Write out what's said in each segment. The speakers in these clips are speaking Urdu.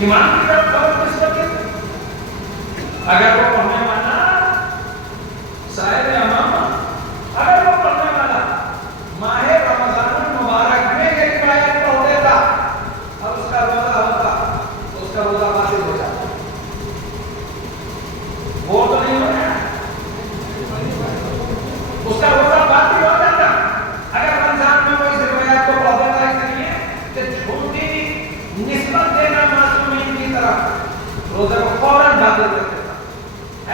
ایمان کی طرف بہت نسبت ہے. اگر وہ پڑھنے والا صاحب امامہ، اگر وہ پڑھنے والا ماہ رمضان المبارک میں ایک آیت پڑھ دیتا اور اس کا روزہ ہوتا تو اس کا روزہ باطل ہو جاتا. وہ تو نہیں ہو رہا، اس کا روزہ باطل ہو جاتا. اگر رمضان میں کوئی روایات کو پڑھ دیتا ہے، اس لیے کہ جھوٹی نسبت دینا معصومین کی طرف روزے کو فوراً باطل کر دیتا.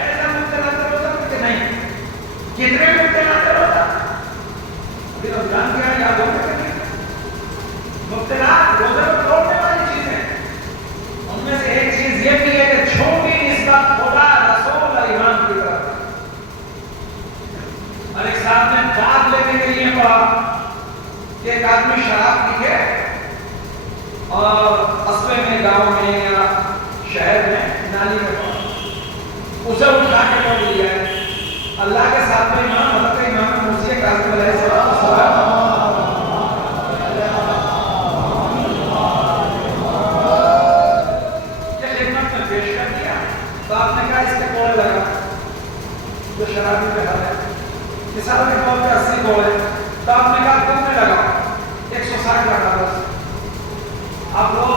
ایسا مبتلا روزہ کہ نہیں، کتنے مبتلا روزہ ابھی رمضان کیا یاد ہونے کے لیے مبتلا روزے کو توڑنے والی چیز ہے. ان میں سے ایک چیز یہ بھی ہے کہ جھوٹی نسبت خدا، رسول اور ایمان کی طرف. اور ایک صاحب نے داد لینے کے لیے پڑھا کہ ایک آدمی شراب پی کے اور قصبے میں، گاؤں میں یا شہر میں نالی میں پڑا، اسے اٹھا کے پڑھ لیا ہے. اللہ کے ساتھ میں امام حضرت امام موسی کاظم علیہ السلام یہ خدمت میں پیش کر دیا. تو آپ نے کہا اس کے کوڑے لگا جو شرابی پہ حل ہے، مثال کے طور پہ 80 کوڑے. تو آپ نے کہا کتنے لگا؟ 160 لگا. بس اب وہ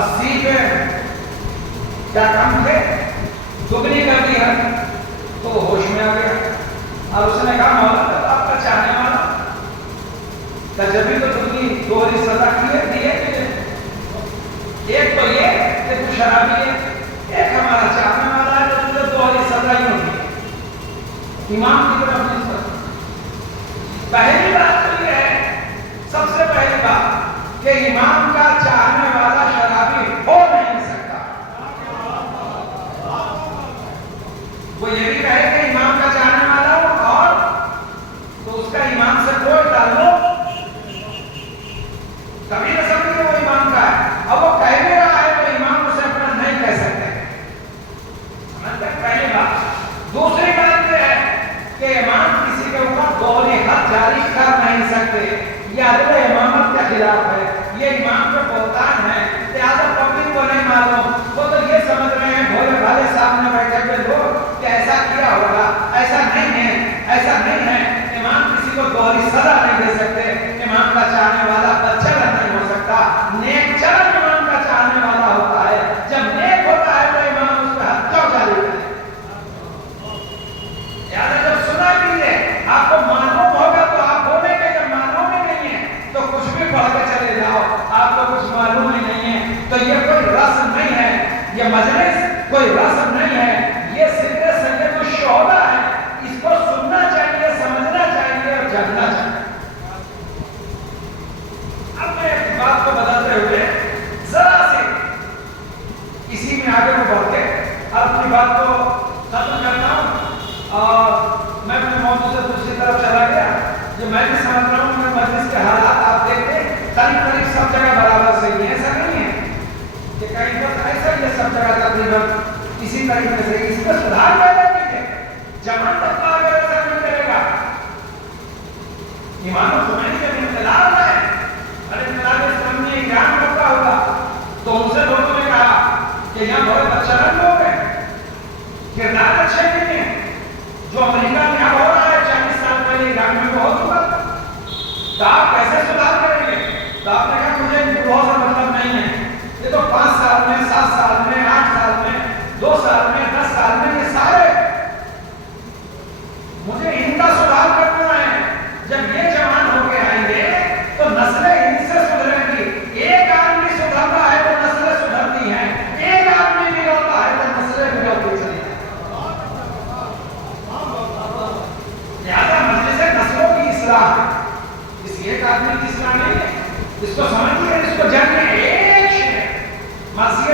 80 پہ کیا کام تھے، دگنی کر دی ہے. تو وہ ہوش میں آ گیا اور اس نے کہا مولا آپ کا چاہنے والا جبھی تو دگنی دوہری سزا کی ہے. ایک تو یہ کہ تو شرابی ہے، ایک ہمارا چاہنے والا ہے، تو تجھے دوہری سزا ہی ہوتی. امام کی طرف نسبت. پہلی بات تو یہ ہے، سب سے پہلی بات کہ امام کا چاہنے والا شرابی ہو نہیں سکتا. وہ یہ بھی کہے کہ امام کا چاہنے والا ہو اور تو اس کا امام سے کوئی تعلق کبھی نہ سمجھے وہ امام کا ہے. اب وہ کہہ بھی رہا ہے تو امام اسے اپنا نہیں کہہ سکتے. سمجھتے ہیں پہلی بات. دوسری بات یہ ہے کہ امام کسی کے اوپر دوہری حد جاری کر نہیں سکتے. یہ عدل امامت کے خلاف ہے، یہ امام پہ بہتان ہے. لہٰذا پبلک کو نہیں معلوم، وہ تو یہ سمجھ رہے ہیں بھولے بھالے سامنے بیٹھے ہوئے لوگ کہ ایسا کیا ہوگا. ایسا نہیں ہے، ایسا نہیں ہے. امام کسی کو دوہری سزا نہیں دے سکتے. امام کا چاہنے والا بدچلن نہیں ہو سکتا. نیک چلن امام کا چاہنے والا ہوتا ہے. جب نیک ہوتا ہے تو امام اس پہ حد کیوں جاری کرے. یاد ہے جب سنا کیجیے، آپ کو معلوم ہوگا تو آپ بولیں گے. جب معلوم ہی نہیں ہے تو کچھ بھی پڑھ کے چلے جاؤ، آپ کو کچھ معلوم ہی نہیں ہے. تو یہ کوئی رسم نہیں ہے، یہ مجلس کوئی رسم نہیں ہے، یہ سدھے سنجے کو شعبہ ہے. اس کو سننا چاہیے، سمجھنا چاہیے اور جاننا چاہیے. اب میں ایک بات کو بدلتے ہوئے ذرا سے اسی میں آگے میں بڑھ کے اپنی بات کو ختم کرتا ہوں. اور میں اپنے موضوع سے دوسری طرف چلا گیا. جو میں بھی سمجھ رہا ہوں کہ مجلس کے حالات آپ دیکھتے قریب قریب سب جگہ برابر صحیح ہے. ایسا نہیں ہے کہ کہیں پر ایسا ہی ہے سب جگہ تقریباً اسی طریقے سے. اس میں سدھار پیدا کیجیے. جہاں تک اگر ایسا نہیں کرے گا، امام خمینی جب انقلاب ہے اور انقلاب اسلام نے احترام رکھا ہوگا تو ان سے لوگوں نے کہا کہ یہاں بہت اچھا لوگ ہیں، کردار اچھے نہیں ہیں. جو امریکہ میں اب ہو رہا ہے 40 سال پہلے ایران میں ہو چکا تھا. تو آپ کیسے سدھار کریں گے؟ تو آپ نے کہا مجھے ان گروہوں سے مطلب نہیں ہے. یہ تو 5 سال میں، 7 سال میں، 8 سال میں، 2 سال میں، 10 سال میں، یہ سارے مجھے ان کا سدھار کرنا ہے. جب یہ جوان ہو کے آئیں گے تو نسلیں ان سے سدھریں گی. ایک آدمی سدھرتا ہے تو نسلیں سدھرتی ہیں، ایک آدمی بگڑتا ہے تو نسلیں بگڑتی چلی ہیں. لہٰذا مجلس نسلوں کی اصلاح ہے، اس ایک آدمی کی اصلاح نہیں ہے. اس کو سمجھیے، اس کو جاننے. ایک شے معصیت